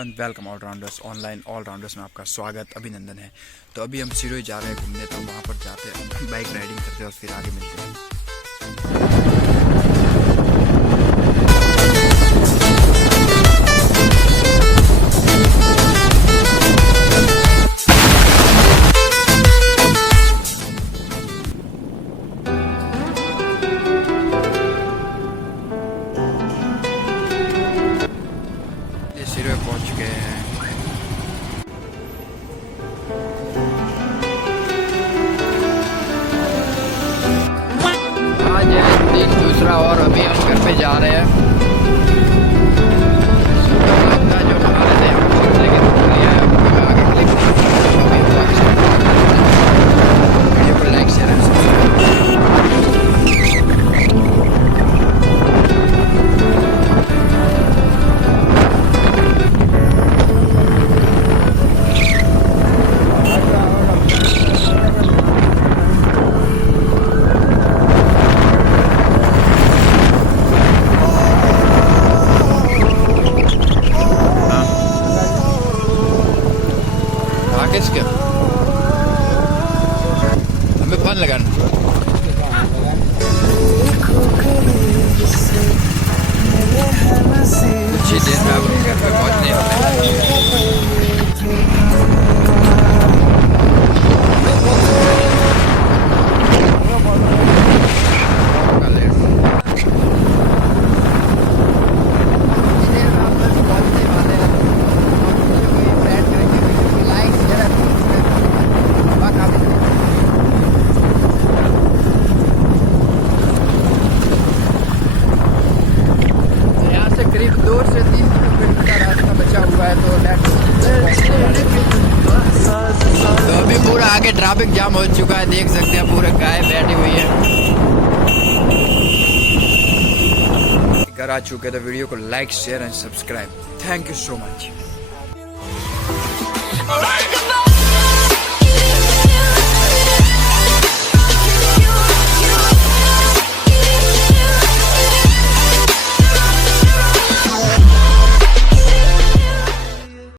Everyone, welcome allrounders online allrounders में आपका स्वागत अभिनंदन है। तो अभी हम सिरोही जा रहे हैं घूमने, तो वहाँ पर जाते हैं, बाइक राइडिंग करते हैं और फिर आगे मिलते हैं। सिरोही पहुँच चुके हैं। आज है दिन दूसरा और अभी हम घर पे जा रहे हैं। जो बना रहे थे लेकिन लिया है, आगे क्लिक वीडियो को लाइक शेयर एंड किसके हमें फोन लगाना कुछ ही देर में अब घर पे पहुंचने वाले हैं। करीब 2 से 3 किलोमीटर का रास्ता बचा हुआ है, तो अभी पूरा आगे ट्रैफिक जाम हो चुका है। देख सकते हैं पूरे गाय बैठी हुई है। घर आ चुके, तो वीडियो को like share and subscribe. Thank you so much.